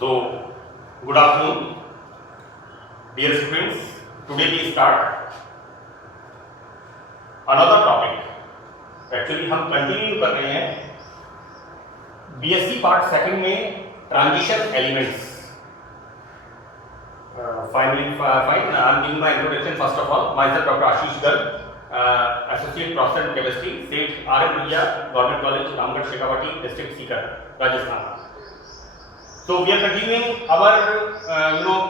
So, good afternoon, dear students. Today we start another topic. Actually हम continue कर रहे हैं बीएससी पार्ट सेकंड में transition elements. Fine. I'm giving my introduction first of all. Myself Dr. Ashish Garg, Associate Professor in Chemistry, State R.M. Bhuiya, Government College, Ramgarh, Shekhawati, District Sikar, Rajasthan. So we are continuing our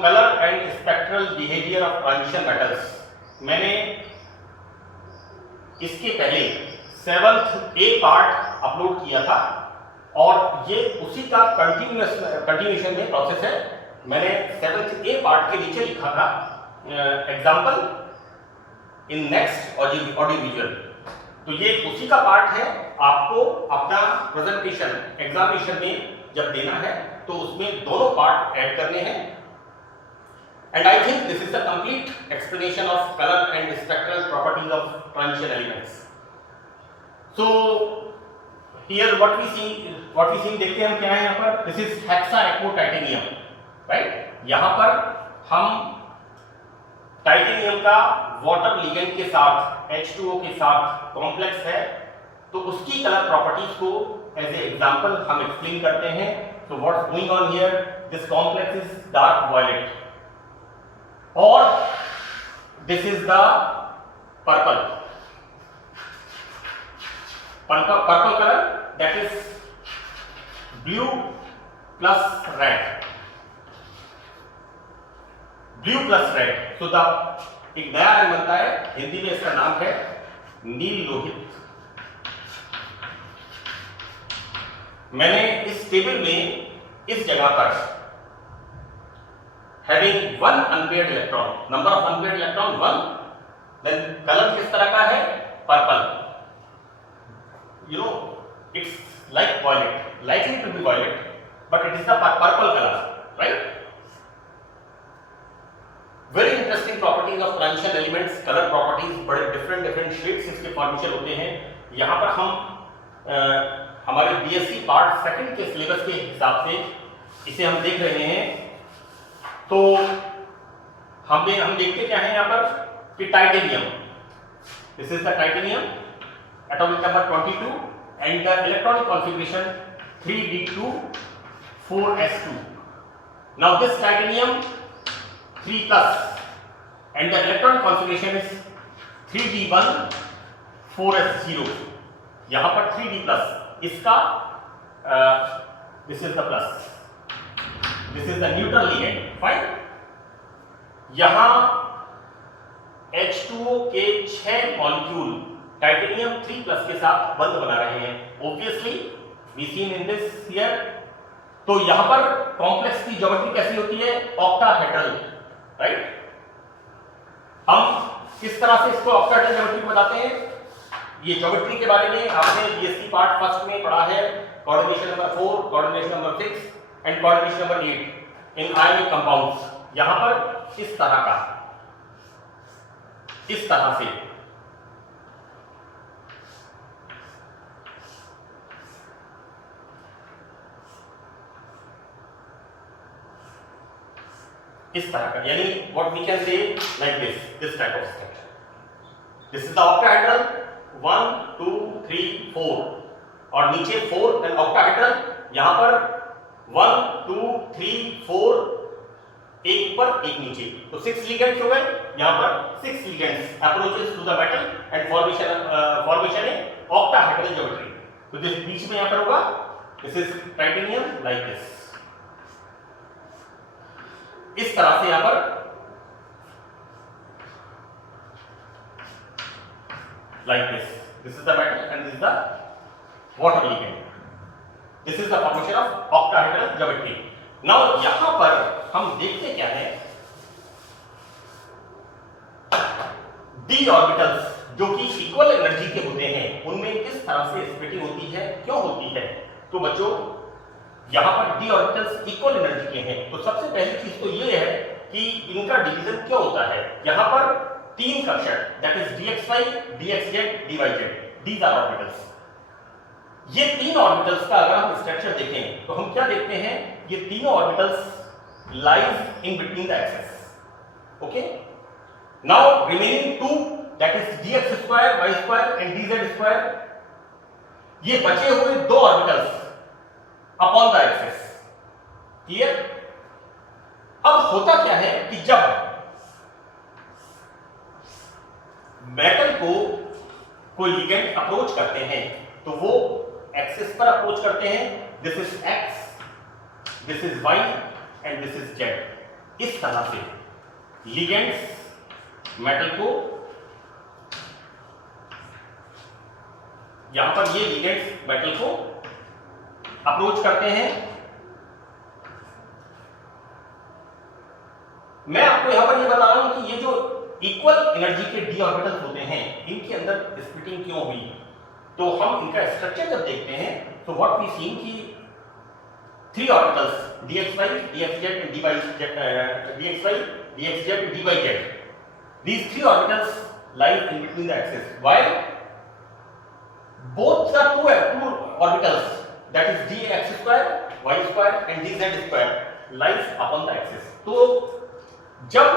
color and spectral behavior of transition metals. मैंने इसके पहले 7th A part upload किया था और ये उसी का continuation में प्रोसेस है. मैंने 7th A पार्ट के नीचे लिखा था example in next audio visual. तो ये उसी का पार्ट है. आपको अपना प्रेजेंटेशन एग्जामिनेशन में जब देना है तो उसमें दोनों पार्ट ऐड करने हैं. And I think this is the complete explanation of colour and spectral properties of transition elements. So here what we see देखते हैं हम क्या है यहाँ पर. This is hexaaqua titanium, right. यहाँ पर हम टाइटेनियम का वाटर लिगेंड के साथ H2O के साथ कॉम्प्लेक्स है, तो उसकी कलर प्रॉपर्टीज को एज ए एग्जांपल हम एक्सप्लेन करते हैं. So what's going on here? This complex is dark violet, or this is the purple color, that is blue plus red. Blue plus red. So the एक नया रंग बनता है, हिंदी में इसका नाम है नील लोहित. मैंने इस टेबल में इस जगह पर having one unpaired electron, number of unpaired electron 1, then colour किस तरह का है, purple. It's like violet, likely to be violet, but it is the purple color, right? Very interesting properties of transition elements, color properties. बड़े different shades इसके formation होते हैं. यहाँ पर हम हमारे बीएससी पार्ट सेकंड के सिलेबस के हिसाब से इसे हम देख रहे हैं. तो हम देखते क्या है यहाँ पर कि titanium, this is the titanium, atomic number 22 and the electronic configuration 3d2 4s2. Now this titanium 3+ and the electron configuration is 3d1 4s0. यहाँ पर 3d+, इसका this is the plus, this is the neutral ligand, fine. यहाँ H2O के 6 molecule titanium 3+ के साथ बंध बना रहे हैं. Obviously we seen in this here. तो यहाँ पर कॉम्प्लेक्स की ज्योमेट्री कैसी होती है, ऑक्टाहेड्रल, राइट. हम किस तरह से इसको ऑक्टाहेड्रल ज्योमेट्री बताते हैं, ये ज्योमेट्री के बारे में आपने बीएससी पार्ट फर्स्ट में पढ़ा है. Coordination number 4, coordination number 6 and coordination number 8 in ionic compounds. यहां पर इस तरह का, इस तरह से इस तरह का, यानी what we can say like this type of structure. This is the octahedral 1 2 3 4 और नीचे 4 एंड ऑक्टाहेड्रल. यहां पर 1 2 3 4 एक ऊपर एक नीचे, तो 6 लिगेंड्स हो गए. यहां पर 6 ligands approaches to the metal and formation है ऑक्टाहेड्रल ज्योमेट्री. तो दिस बीच में यहां पर होगा, this is titanium like this. इस तरह से यहां पर like this is the metal and this is the water ligand. This is the formation of octahedral geometry. Now यहां पर हम देखते क्या है, d ऑर्बिटल्स जो कि इक्वल एनर्जी के होते हैं उनमें किस तरह से स्प्लिटिंग होती है, क्यों होती है. तो बच्चों यहां पर d ऑर्बिटल्स इक्वल एनर्जी के हैं. तो सबसे पहली चीज तो ये है कि इनका डिवीजन क्यों होता है. यहां पर 3 कक्षक, that is dxy, dxz, dyz, these are orbitals. ये तीन ऑर्बिटल्स का अगर हम स्ट्रक्चर देखें तो हम क्या देखते हैं, ये तीनों orbitals lies in between the axes. Okay, now remaining two that is dx square y square and dz square, ये बचे हुए दो orbitals upon the axes. Clear? अब होता क्या है कि जब मेटल को कोई लिगेंड अप्रोच करते हैं तो वो एक्सिस पर अप्रोच करते हैं, this is x, this is y and this is z। इस तरह से लिगेंड्स मेटल को, यहां पर ये लिगेंड्स मेटल को अप्रोच करते हैं। मैं आपको यहां पर ये बता रहा हूं कि ये जो इक्वल एनर्जी के d ऑर्बिटल्स होते हैं इनके अंदर स्प्लिटिंग क्यों हुई, तो हम इनका स्ट्रक्चर जब देखते हैं तो व्हाट वी सीन कि three orbitals dxy, dxz and dxy, dxz, dyz, these three orbitals lie in between the axis, while both the two orbitals, that is dx square, y square and dz square lies upon the axis। तो जब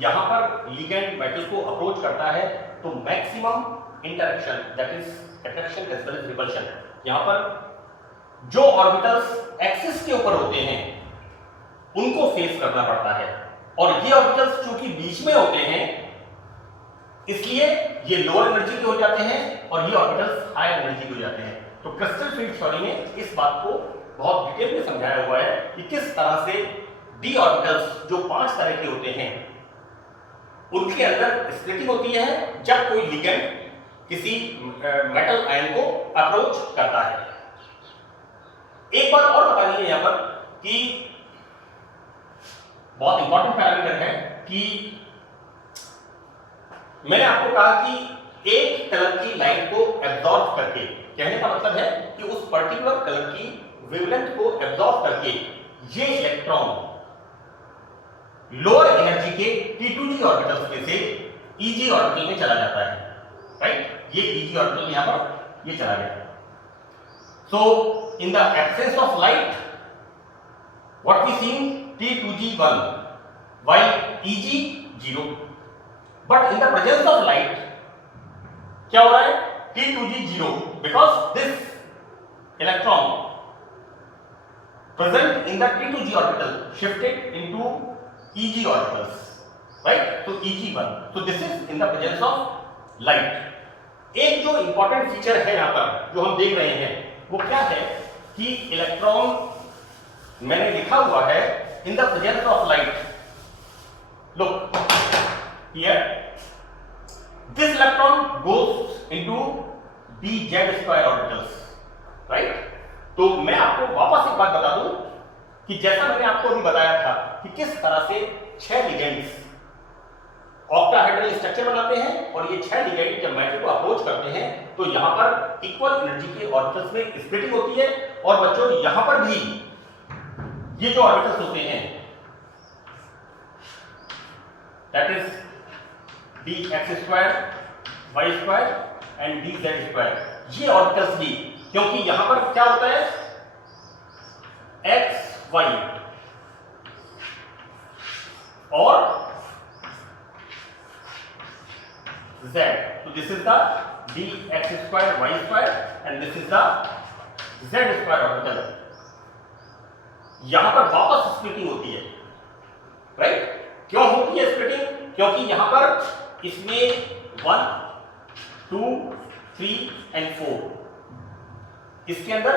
यहां पर ligand metal को approach करता है तो maximum interaction, that is attraction as well as repulsion, यहां पर जो ऑर्बिटल्स एक्सिस के ऊपर होते हैं उनको फेस करना पड़ता है, और ये ऑर्बिटल्स चूंकि बीच में होते हैं इसलिए ये लोअर एनर्जी के हो जाते हैं और ये ऑर्बिटल्स हायर एनर्जी के हो जाते हैं। तो क्रिस्टल फील्ड थ्योरी में इस बात को बहुत डिटेल में समझाया हुआ है कि किस तरह से डी ऑर्बिटल्स जो 5 तरह के होते हैं उनके अंदर स्प्लिटिंग होती है जब कोई लिगेंड किसी मेटल आयन को अप्रोच करता है। एक बात और बतानी है यहां पर कि बहुत इंपॉर्टेंट पैरामीटर है कि मैंने आपको कहा कि एक कलर की लाइट को एब्जॉर्ब करके, कहने का मतलब है कि उस पर्टिकुलर कलर की वेवलेंथ को एब्जॉर्ब करके ये इलेक्ट्रॉन लोअर एनर्जी के T2g ऑर्बिटल्स में से Eg ऑर्बिटल में चला जाता है, राइट? ये Eg ऑर्बिटल यहां पर ये चला गया। So in the absence of light what we seen T2g 1 while Eg 0, but in the presence of light क्या हो रहा है, T2g 0, because this electron present in the T2g orbital shifted into Eg orbitals, right? So Eg1, so this is in the presence of light। एक जो important feature है यहां पर जो हम देख रहे हैं वो क्या है कि इलेक्ट्रॉन मैंने लिखा हुआ है in the presence of light. Look here, this electron goes into dz square orbitals, right? तो मैं आपको वापस एक बात बता दूं कि जैसा मैंने आपको अभी बताया था कि किस तरह से 6 लिगेंड्स ऑक्टाहेड्रल स्ट्रक्चर बनाते हैं और ये 6 लिगेंड जब मेटल को अप्रोच करते हैं तो यहां पर इक्वल एनर्जी के ऑर्बिटल्स में स्प्लिटिंग होती है। और बच्चों यहां पर भी ये जो ऑर्बिटल्स होते हैं that is dx square, y square and dz square, ये ऑर्बिटल्स भी, क्योंकि यहां पर क्या होता है x y और z, तो this is the dx square y square and this is the z square orbital. यहां पर वापस स्प्लिटिंग होती है, राइट? क्यों होती है स्प्लिटिंग? क्योंकि यहां पर इसमें 1 2 3 एंड 4 इसके अंदर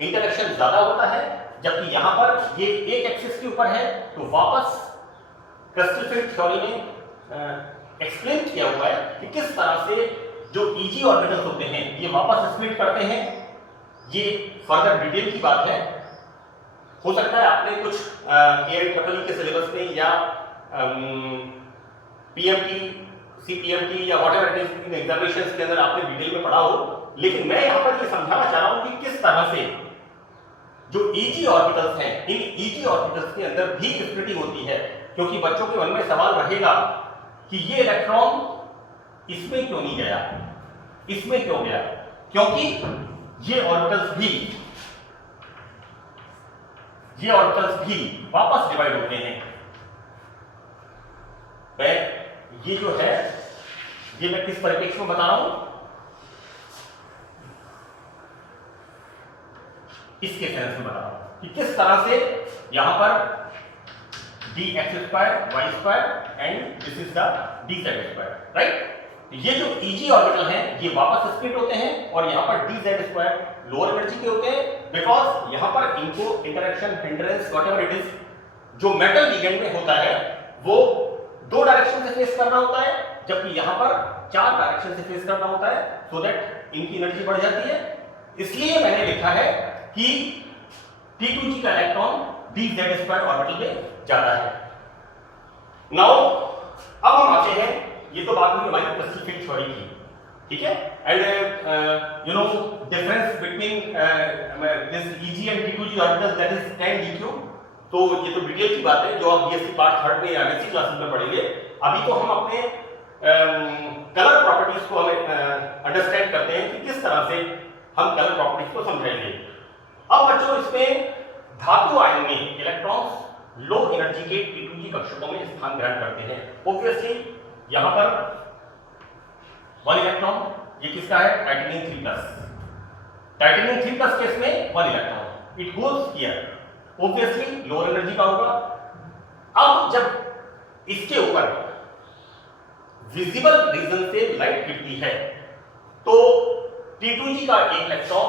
इंटरेक्शन ज्यादा होता है, जबकि यहां पर ये एक एक्सिस के ऊपर है। तो वापस क्रिस्टल फील्ड थ्योरी ने एक्सप्लेन किया हुआ है कि किस तरह से जो Eg ऑर्बिटल्स होते हैं ये वापस स्प्लिट करते हैं। ये फर्दर डिटेल की बात है, हो सकता है आपने कुछ AIEEE के सिलेबस में या PMT, CPMT या व्हाटएवर इट इज एग्जामिनेशंस के अंदर आपने डिटेल में पढ़ा हो, लेकिन मैं यहां पर ये समझाना चाह रहा हूं कि किस तरह से जो Eg ऑर्बिटल्स हैं इन Eg ऑर्बिटल्स के अंदर भी स्प्लिटिंग होती है। क्योंकि बच्चों के मन में सवाल रहेगा कि ये इलेक्ट्रॉन इसमें क्यों नहीं गया, इसमें क्यों गया? क्योंकि ये ऑर्बिटल्स भी वापस डिवाइड होते हैं। ये जो है ये मैं किस परिप्रेक्ष्य में बता रहा हूं, इसके सेंस में बता रहा हूं कि किस तरह से यहां पर dx² y² and this is the dz², right. ये जो Eg ऑर्बिटल हैं ये वापस स्प्लिट होते हैं और यहां पर dz² लोअर एनर्जी के होते हैं, बिकॉज यहां पर इनको interaction hindrance whatever it is जो मेटल लिगेंड में होता है वो 2 डायरेक्शन से फेस करना होता है, जबकि यहां पर 4 डायरेक्शन से फेस करना होता है, सो दैट इनकी एनर्जी बढ़ जाती है। इसलिए मैंने लिखा है कि T2G का इलेक्ट्रॉन dz² ऑर्बिटल में जाता है। नाउ अब हम आते हैं, ये तो बात हुई हमारी क्रिस्टल फील्ड थ्योरी की, ठीक है, and you know difference between this Eg and T2G orbital that is 10 dq। तो ये तो डिटेल की बात है जो आप बीएससी पार्ट 3 में या बेसिक क्लासेस में पढ़ेंगे। अभी तो हम अपने कलर प्रॉपर्टीज को हमें अंडरस्टैंड करते हैं कि किस तरह से हम कलर प्रॉपर्टीज को समझेंगे। अब बच्चों इसमें धातु आयन में इलेक्ट्रॉन्स लो एनर्जी के T2G कक्षकों में स्थान ग्रहण करते हैं। ऑब्वियसली यहां पर 1 इलेक्ट्रॉन, ये किसका है, टाइटेनियम 3+। टाइटेनियम 3+ केस में 1 electron, it goes here, obviously lower energy का होगा। अब जब इसके ऊपर विजिबल रीजन से लाइट गिरती है तो T2G का एक इलेक्ट्रॉन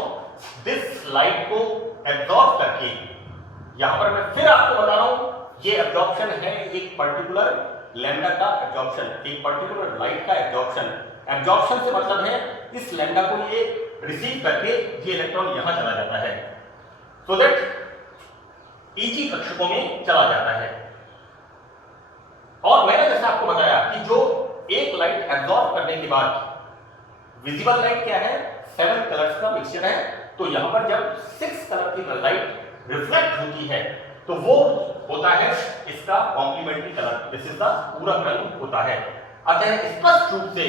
दिस लाइट को एब्जॉर्ब करके, यहां पर मैं फिर आपको बता रहा हूं ये एब्जॉर्प्शन है एक पर्टिकुलर लैम्डा का एब्जॉर्प्शन, एक पर्टिकुलर लाइट का एब्जॉर्प्शन। एब्जॉर्प्शन से मतलब है इस लैम्डा को ये रिसीव करके ये इलेक्ट्रॉन यहां चला जाता है, सो दैट Eg कक्षकों में चला जाता है। और मैंने जैसे आपको बताया कि जो एक लाइट एब्जॉर्ब करने के बाद विजिबल लाइट क्या है, 7 कलर्स का मिक्सचर है, तो यहां पर जब 6 कलर की लाइट रिफ्लेक्ट होती है तो वो होता है इसका complementary colour, this is the पूरक रंग होता है। अतः स्पष्ट रूप से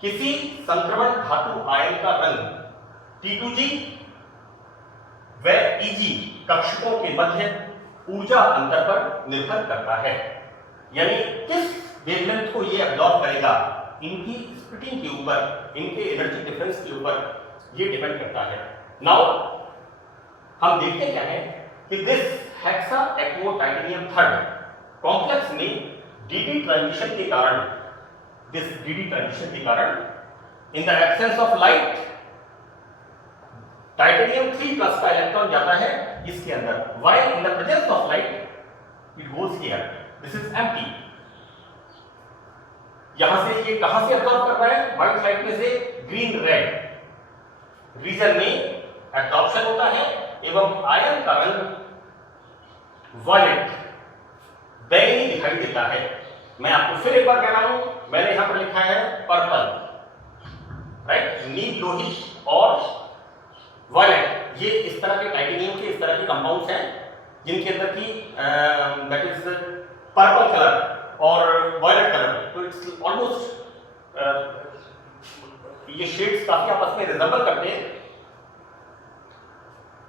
किसी संक्रमण धातु आयन का रंग T2G व Eg कक्षकों के मध्य ऊर्जा अंतर पर निर्भर करता है, यानी किस वेवलेंथ को ये एब्जॉर्ब करेगा इनकी स्प्लिटिंग के ऊपर, इनके एनर्जी डिफरेंस के ऊपर ये डिपेंड करता है। नाउ हम देखते क्या है कि दिस हेक्सा एक्वो टाइटेनियम 3 कॉम्प्लेक्स में dd ट्रांजिशन के कारण, दिस dd ट्रांजिशन के कारण इन the absence of light titanium 3+ का इलेक्ट्रॉन जाता है इसके अंदर, while in the presence of light it goes here, this is empty। यहां से ये कहां से एब्जॉर्ब कर रहा है, व्हाइट लाइट में से ग्रीन रेड रीजन में एब्जॉर्प्शन होता है एवं आयन का रंग वायलेट बैंगनी दिखाई देता है। मैं आपको फिर एक बार कह रहा हूं, मैंने यहां पर लिखा है पर्पल, राइट, नील लोहित और वायलेट, ये इस तरह के टाइटेनियम के इस तरह के कंपाउंड्स हैं जिनके अंदर की दैट इज पर्पल कलर और वायलेट कलर, तो इट्स ऑलमोस्ट ये शेड्स काफी आपस में रिजेंबल करते हैं।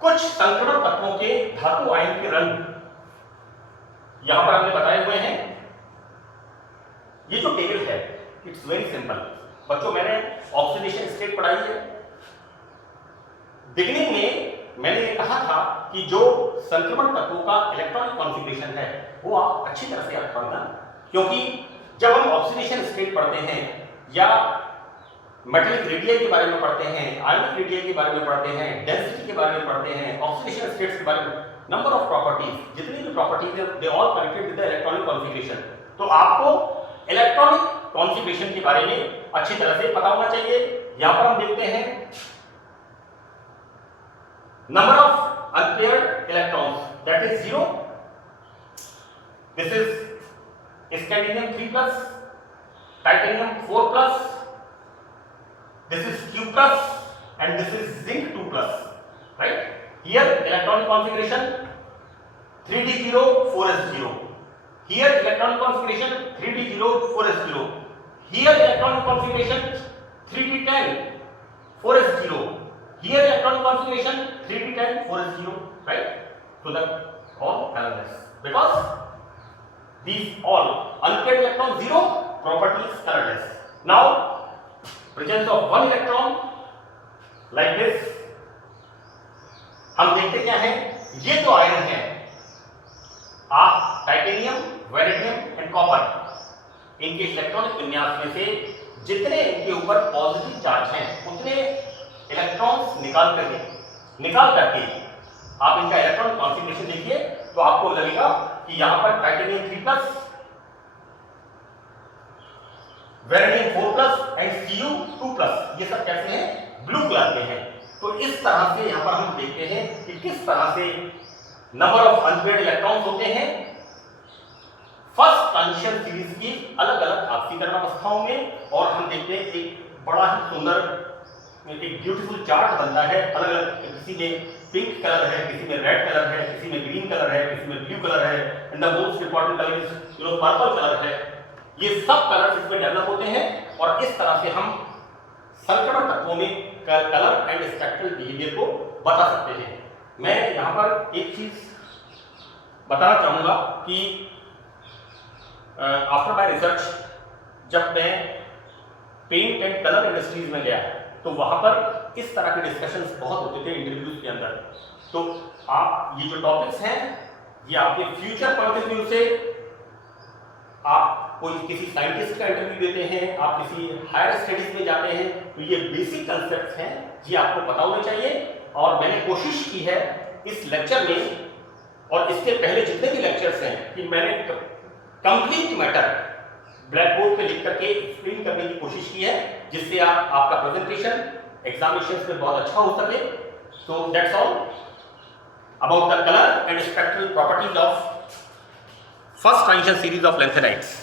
कुछ संक्रमण तत्वों के धातु आयन के रंग यहां पर हमने बताए हुए हैं। ये जो टेबल है इट्स वेरी सिंपल बच्चों, मैंने ऑक्सीडेशन स्टेट पढ़ाई है। बिगिनिंग में मैंने ये कहा था कि जो संक्रमण तत्वों का इलेक्ट्रॉनिक कॉन्फ़िगरेशन है वो आप अच्छी तरह से याद पढ़ना, क्योंकि जब हम ऑक्सीडेशन स्टेट पढ़ते हैं या मेटेलिक रेडियाई के बारे में पढ़ते हैं, आयनिक रेडियाई के बारे में पढ़ते हैं, डेंसिटी के बारे में पढ़ते हैं, ऑक्सीडेशन स्टेट्स के बारे में, नंबर ऑफ प्रॉपर्टीज, जितनी भी प्रॉपर्टीज है they all connected with the electronic configuration. तो आपको इलेक्ट्रॉनिक कॉन्फ़िगरेशन के बारे में अच्छी तरह से पता होना चाहिए। यहां पर हम देखते हैं number of unpaired electrons, that is 0, this is scandium 3+, titanium 4+, this is Q+, and this is zinc 2+, right? Here electronic configuration 3d0 4s0, here electronic configuration 3d0 4s0, here electronic configuration 3d10 4s0. Here electron configuration 3p10 4s0, right? So the all colorless because these all unpaired electron 0, property is colorless. Now presence of one electron like this, हम देखते क्या है, ये जो iron है आप titanium, vanadium and copper, इनके electronic विन्यास में से जितने इनके ऊपर पॉजिटिव चार्ज हैं उतने इलेक्ट्रॉन्स निकाल करके आप इनका इलेक्ट्रॉन कॉन्फिगरेशन देखिए तो आपको लगेगा कि यहां पर टाइटेनियम 3+, वैनेडियम 4+ एंड Cu 2+, ये सब कैसे हैं, ब्लू कलर के हैं। तो इस तरह से यहां पर हम देखते हैं कि किस तरह से नंबर ऑफ अनपेयर्ड इलेक्ट्रॉन्स होते हैं फर्स्ट ट्रांजिशन सीरीज की अलग अलग ऑक्सीकरण अवस्थाओं में। और हम देखते हैं एक बड़ा ही सुंदर एक ब्यूटीफुल चार्ट बनता है, अलग अलग, किसी में पिंक कलर है, किसी में रेड कलर है, किसी में ग्रीन कलर है, किसी में ब्लू कलर है, and the most important colour is purple colour है। ये सब कलर्स इसमें डेवलप होते हैं और इस तरह से हम संक्रमण तत्वों में कलर एंड स्पेक्ट्रल बिहेवियर को बता सकते हैं। मैं यहाँ पर एक चीज बताना चाहूंगा कि आफ्टर माय रिसर्च जब मैं पेंट एंड कलर इंडस्ट्रीज में गया तो वहां पर इस तरह के डिस्कशंस बहुत होते थे इंटरव्यूज के अंदर। तो आप ये जो टॉपिक्स हैं ये आपके फ्यूचर पॉइंट ऑफ व्यू से, आप कोई किसी साइंटिस्ट का इंटरव्यू देते हैं, आप किसी हायर स्टडीज में जाते हैं, तो ये बेसिक कंसेप्ट्स हैं ये आपको पता होने चाहिए। और मैंने कोशिश की है इस लेक्चर में और इसके पहले जितने भी लेक्चर्स हैं कि मैंने कंप्लीट मैटर ब्लैक बोर्ड पे लिख करके एक्सप्लेन करने की कोशिश की है जिससे आपका प्रेजेंटेशन एग्जामिनेशन में बहुत अच्छा हो सके। So that's all about the colour and spectral properties of first transition series of lanthanides.